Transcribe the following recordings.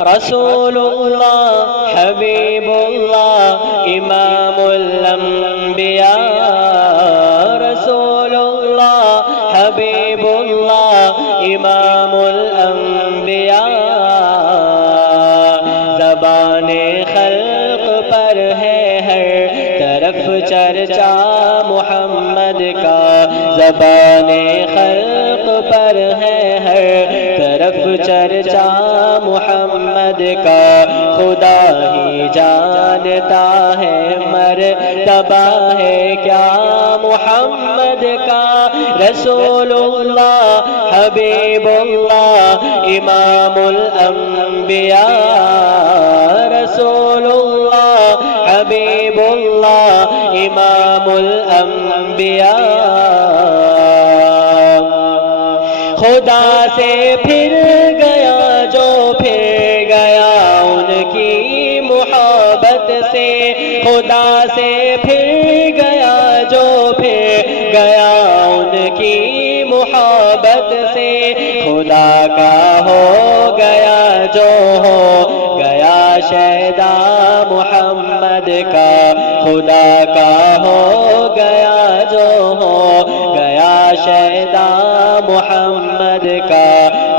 رسول اللہ حبیب اللہ امام الانبیاء، رسول اللہ حبیب اللہ امام الانبیاء، زبان خلق پر ہے ہر طرف چرچا محمد کا، زبان خلق پر ہے ہر طرف چرچا محمد کا، خدا ہی جانتا ہے مرتبہ ہے کیا محمد کا، رسول اللہ حبیب اللہ امام الانبیاء، رسول اللہ حبیب اللہ امام الانبیاء، خدا سے پھر گیا جو پھر گیا ان کی محبت سے، خدا سے پھر گیا جو پھر گیا ان کی محبت سے، خدا کا ہو گیا جو ہو گیا شیدا محمد کا، خدا کا ہو گیا جو ہو گیا شیدا محمد کا،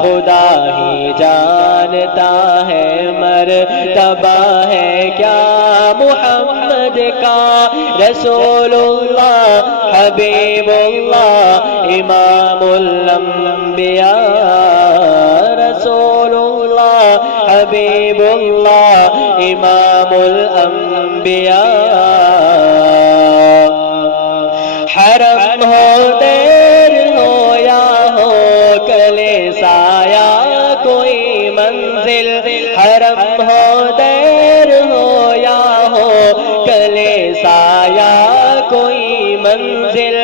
خدا ہی جانتا ہے مرتبہ ہے کیا محمد کا، رسول اللہ حبیب اللہ امام الانبیاء، رسول اللہ حبیب اللہ امام الانبیاء، حرم ہو دیر ہو یا ہو کلیسا یا کوئی منزل، حرم ہو دیر ہو یا ہو کلیسا یا کوئی منزل،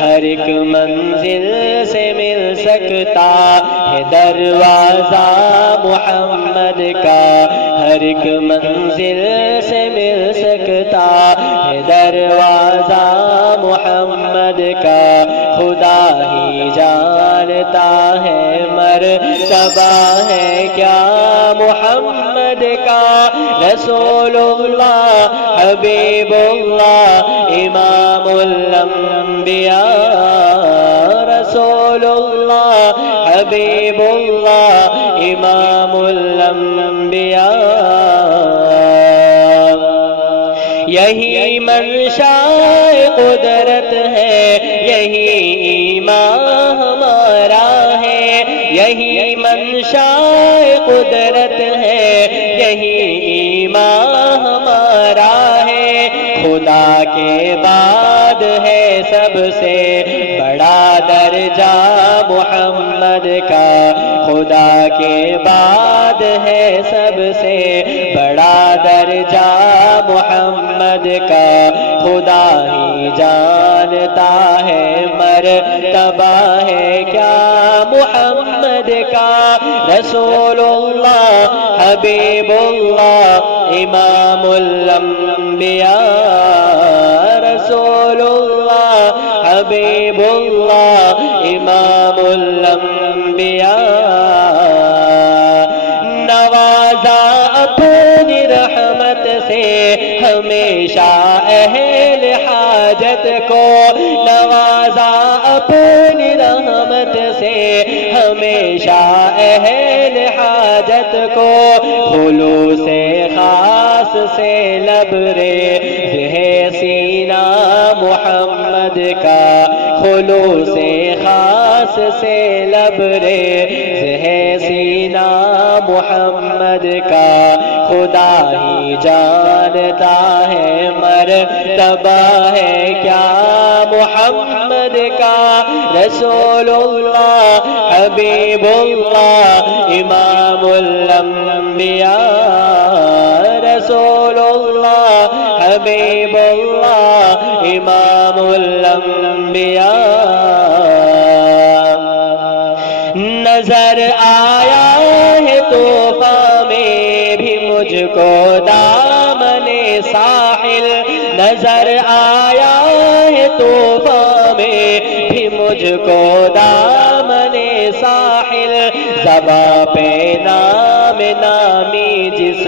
ہر ایک منزل سے مل سکتا ہے دروازہ محمد کا، ہر ایک منزل سے مل سکتا ہے دروازہ محمد کا، خدا ہی جانتا ہے مرتبہ ہے کیا محمد کا، رسول اللہ حبیب اللہ امام الانبیاء، رسول اللہ حبیب اللہ امام الانبیاء، یہی منشاء قدرت ہے یہی ایمان ہمارا ہے، یہی منشاء قدرت ہے یہی ایمان ہمارا ہے، خدا کے بعد ہے سب سے بڑا درجہ محمد کا، خدا کے بعد ہے سب سے بڑا درجہ محمد کا، خدا ہی جانتا ہے مرتبہ ہے کیا محمد کا، رسول اللہ حبیب اللہ امام الانبیاء، رسول اللہ حبیب اللہ امام الانبیاء، نوازا اپنی رحمت سے ہمیشہ اہل حاجت کو، نوازا اپنی رحمت سے ہمیشہ اہل حاجت کو، خلوص خاص سے لبریز ہے سینہ محمد کا، خلوص خاص سے لبریز ہے سینہ محمد کا، خدا ہی جانتا ہے مرتبہ ہے کیا محمد کا، رسول اللہ حبیب اللہ امام الانبیاء، رسول اللہ حبیب اللہ امام الانبیاء، نظر آیا ہے طوفان میں بھی مجھ کو دامن ساحل، نظر آیا ہے طوفان میں بھی مجھ کو دامن ساحل، زباں پہ نام نامی جس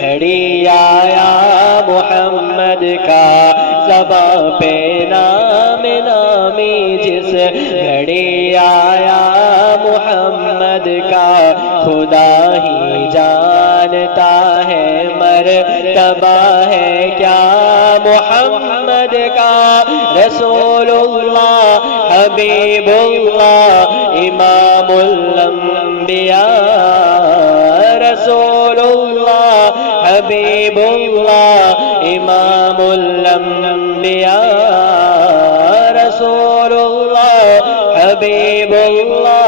گھڑی آیا محمد کا، زباں پہ نام نامی جس گھڑی آیا محمد کا، خدا ہی جانتا ہے مرتبہ ہے کیا محمد کا۔ رسول اللہ حبیب اللہ امام الانبیاء، رسول اللہ حبیب اللہ امام الانبیاء، رسول اللہ حبیب اللہ